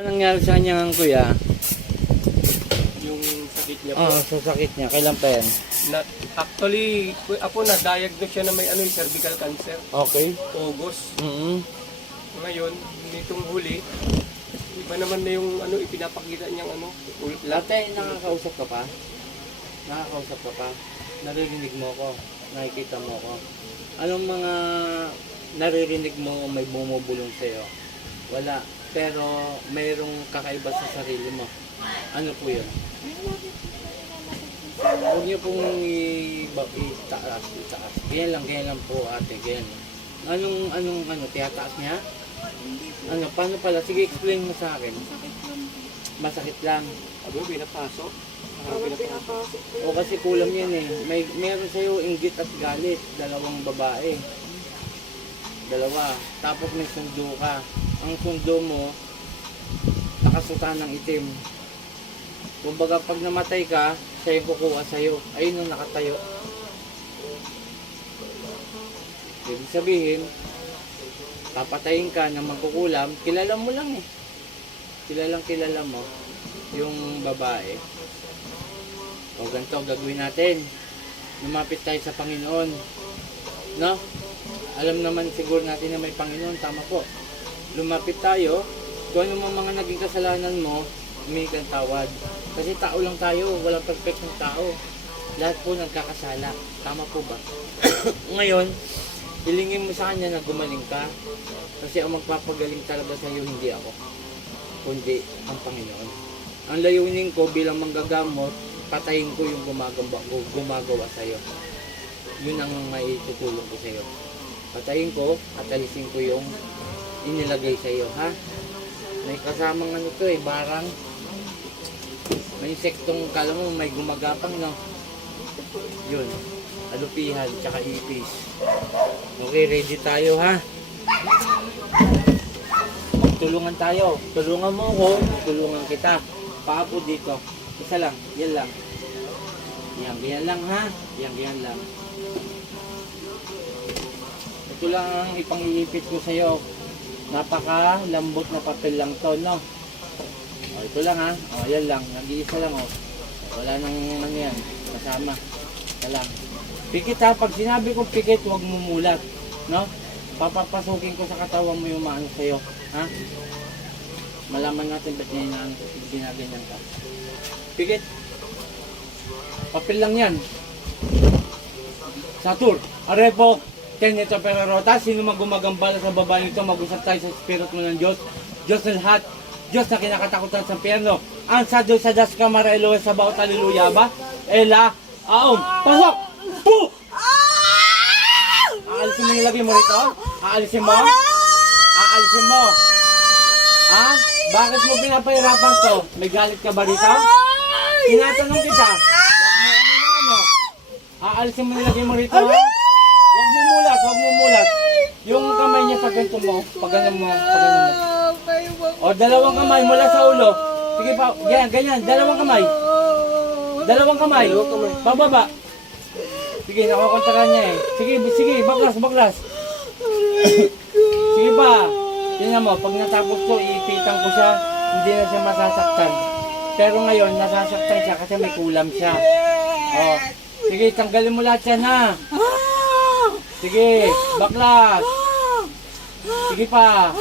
Ano nangyari sa kanya ng kuya? Yung sakit niya po. Sa sakit niya. Kailan pa yan? Actually, ako na-diagnose siya na may cervical cancer. Okay. August. Ngayon, nitong huli, iba naman na yung ipinapakita niyang Late, nakakausap ka pa? Nakakausap ka pa? Naririnig mo ko? Nakikita mo ko? Anong mga naririnig mo may bumubulong sa'yo? Wala. Pero mayroong kakaiba sa sarili mo. Ano po yun? Huwag niyo pong itaas. Ganyan lang po ate, ganyan. Anong tiyataas niya? Ano, paano pala? Sige, explain mo sa akin. Masakit lang. Ano, pinapasok? O kasi kulam yan eh. Meron sa'yo inggit at galit. Dalawang babae. Dalawa. Tapos may sundo ka. Ang sundo mo, nakasutan ng itim. Kumbaga pag namatay ka, siya yung kukuha sa'yo. Ayun yung nakatayo. Ibig sabihin, papatayin ka na magkukulam, kilala mo lang eh. Kilala mo yung babae. O ganito, gagawin natin. Lumapit tayo sa Panginoon. No? Alam naman siguro natin na may Panginoon, tama po. Lumapit tayo, kung ano mga naging kasalanan mo, humingi kang tawad. Kasi tao lang tayo, walang perfectong tao. Lahat po nagkakasala. Tama po ba? Ngayon, hilingin mo sa kanya na gumaling ka. Kasi ang magpapagaling talaga sa iyo, hindi ako, kundi ang Panginoon. Ang layunin ko bilang manggagamot, patayin ko yung gumagawa sa iyo. Yun ang may tutulong ko sa iyo. Patayin ko at alisin ko yung inilagay sa iyo, ha? May kasamang to eh, barang. May insektong, kala mo may gumagapang, no? Yun, alupihan, tsaka ipis. Okay, ready tayo, ha? Magtulungan tayo. Tulungan mo ako, tulungan kita. Paapo dito. Isa lang, yan lang. Yan lang, ha? Yan lang. Ito lang ang ipang-iipit ko sa'yo. Napaka lambot na papel lang to, no? O, ito lang, ha? O, yan lang. Nag-iisa lang, o. Wala nang yan. Kasama. Ito lang. Pikit, ha? Pag sinabi kong pikit, huwag mumulat. No? Papapasukin ko sa katawan mo yung maano sa'yo. Ha? Malaman natin ba't niya ginaganyan ka. Pikit. Papel lang yan. Satur. Arepo. Tenito Pererota. Sino magumagambala sa babae nito? Mag-usap tayo sa spirit mo ng Diyos. Diyos ng lahat. Diyos na kinakatakutan sa impyerno. Ang sado sa das kamara Elohe sa bawat haleluya ba? Ela. Aum. Pasok! Puh! Aalisin mo nilagay mo rito? Aalisin mo? Aalisin mo? Ha? Bakit mo pinapahirapan to? May galit ka ba rito? Tinatanong kita. Aalisin mo nilagay mo rito? Huwag mo mulat. Yung kamay niya sa ganito mo. Pagano mo. O, dalawang kamay mula sa ulo. Sige pa, ganyan. Dalawang kamay. Pababa. Sige, nakukontra niya eh. Sige, baklas. Sige pa. Tingnan mo, pag natapos ko, iipitan ko siya, hindi na siya masasaktan. Pero ngayon, nasasaktan siya kasi may kulam siya. O, sige, tanggalin mo lahat yan, ha. Sige, baklas. Sige pa.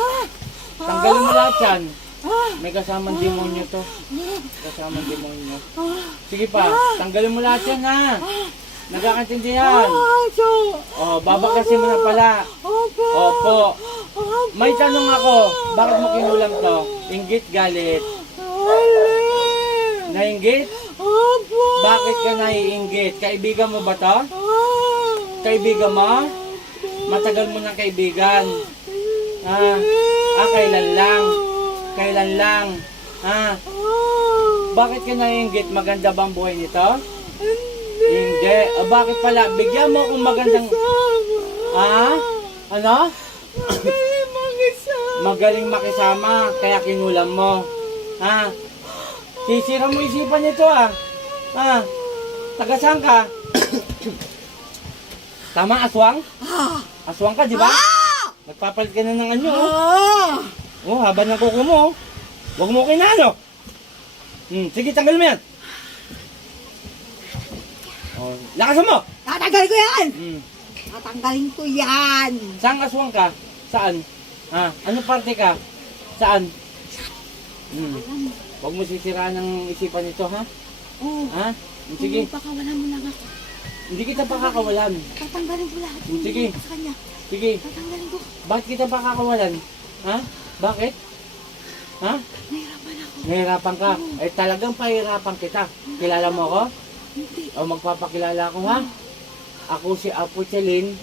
Tanggalin mo lahat yan. May kasamang demonyo to. Sige pa, tanggalin mo lahat yan, ha. Nagkakaintindihan. Oh, babaklasin mo na pala. Opo. May tanong ako, bakit mo kinulam to? Inggit, galit? Nainggit? Bakit ka naiinggit? Kaibigan mo ba to? Kaibigan mo? Matagal mo ng kaibigan. Kailan lang? Bakit ka naiinggit? Maganda bang buhay nito? Hindi. Bakit pala? Bigyan mo akong magandang... Ano? Magaling makisama, kaya kinulam mo. Sisira mo isipan nito, taga saan ka? Tama, aswang? Aswang ka, di ba? Nagpapalit ka na ng anyo, oh. Oh, haba ng kuko mo. Huwag mo kinano. Sige, tanggal mo yan. Oh, lakasan mo. Tatanggalin ko yan! Hmm. Tatanggalin ko yan! Saan aswang ka? Saan? Ha? Anong parte ka? Saan? Huwag mo sisiraan ng isipan nito, ha? Oo. Ha? Sige. Pakawalan mo lang ako. Hindi kita pakakawalan. Tatanggalin ko lahat. Sige. Sa kanya. Sige. Tatanggalin ko. Bakit kita pakakawalan? Ha? Bakit? Ha? Nahirapan ako. Nahirapan ka? Eh talagang pahirapan kita. Kilala mo ako? Hindi. O magpapakilala ako, ha? Ako si Apo Chalin.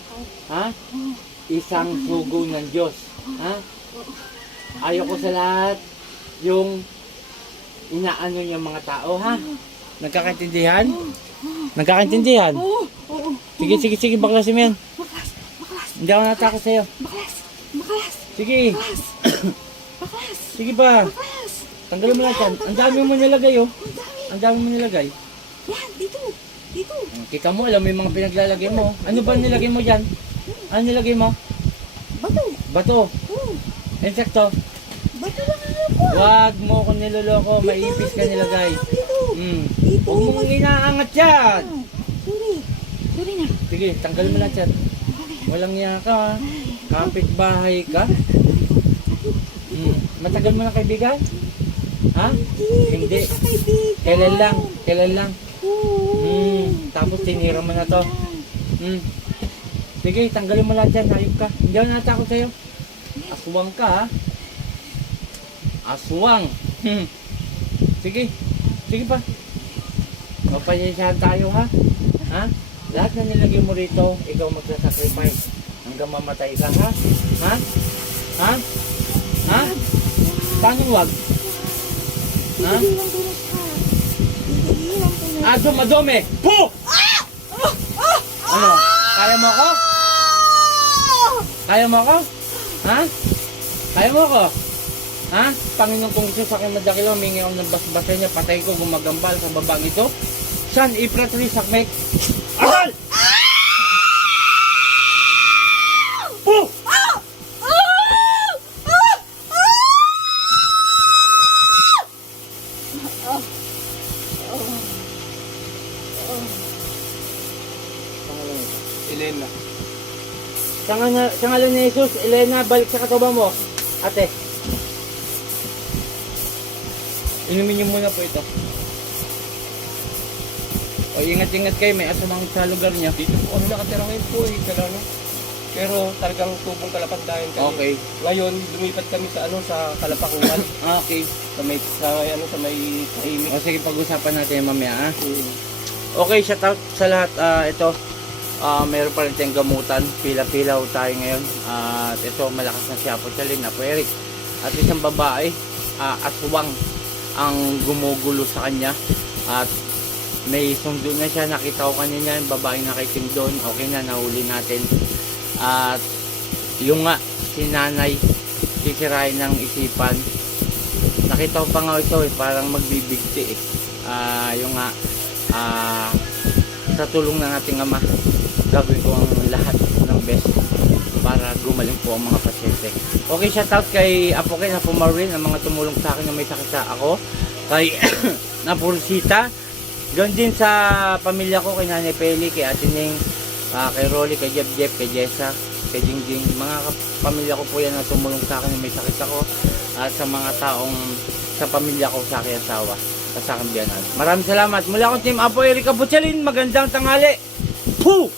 Ha? Isang sugo ng Diyos. Ha? Ayoko sa lahat yung inaano niya mga tao, ha? Nagkakaintindihan? Nagkakaintindihan? Oo. Oo. Sige, baklasin mo yan. Baklas. Baklas. Hindi ako natakot sa'yo. Baklas. Baklas. Sige. Baklas. Baklas. Sige pa. Baklas. Tanggalin mo lang yan. Ang dami mo nilagay, oh. Ang dami. Ang dami mo nilagay. Yan. Dito. Dito. Kita mo, alam mo yung mga pinaglalagay mo. Ano ba nilagay mo dyan? Ano nilagay mo? Bato. Bato. Oo. Insekto. Bato lang alam ko. Wag mo ko niloloko. Maipis ka nilagay. Dito. Huwag mong inaangat yan. Sorry. Sorry na. Sige, tanggalin mo lang yan. Walang niya ka, ha? Kapit-bahay ka. Matagal mo na kaibigan? Ha? Hindi. Sa kaibigan. Kailan lang? Kailan lang? Oo. Tapos tinira mo na to. Sige, tanggalin mo lahat yan. Hayop ka. Hindi ako natakot sa'yo. Aswang ka, ha? Aswang. Sige. Sige pa. Mapanyensyahan tayo, ha? Ha? Lahat na nilagay mo rito, ikaw magsasacrifice hanggang mamatay ka, ha? Ha? Ha? Ha? Paano wag? Ha? Hihilang ko na siya. Hihilang ko na. Ado madome! Po! Ano? Kaya mo ako? Kaya mo ako? Ha? Kaya mo ako? Ha? Panginoon kong Diyos, sa akin madakilo, humingi ako ng basbasa niya, patay ko, gumagambal sa babang ito. San, ipratri, sakmek. Asal! Po! Elena. Sa ngalan ni Jesus, Elena, balik sa katawan mo. Ate. Inumin niyo muna po ito. O, ingat-ingat kayo, may asamang sa lugar niya. Dito po kami nakatira ngayon po eh. Kalano. Pero talagang tubong kalapandayan kami. Okay. Ngayon, lumipat kami sa ano sa Kalapakuan. Okay. sa may tahimik. O, sige, pag-usapan natin mamaya, ha? Okay, shout out sa lahat. Ito, meron pa rin tayong gamutan. Pila-pila tayo ngayon. At ito, malakas na si Apo Chalin, Apo Eric. At isang babae, aswang ang gumugulo sa kanya. At may sundo na siya. Nakita ko kanina yung babae nakaitim doon. Okay na, nahuli natin. At yung nga, si nanay, sisirain ng isipan. Nakita ko pa nga ito parang magbibigti eh. Yung nga, sa tulong ng ating ama, gagawin ko ang lahat ng best para gumaling po ang mga pasyente. Okay, shout out kay Apo Ken, Apo Marvin, ang mga tumulong sa akin na may sakit sa ako, kay Napursita, doon din sa pamilya ko, kay Nanay Peli, kay Ate Ning, kay Rolly, kay Jeff, kay Jessa, kay Jingjing, mga pamilya ko po yan na tumulong sa akin na may sakit ako, at sa mga taong sa pamilya ko, sa aking asawa, at sa aking biyanan. Maraming salamat. Mula akong Team Apo Eric Apo Chalin, magandang tanghali. Poo!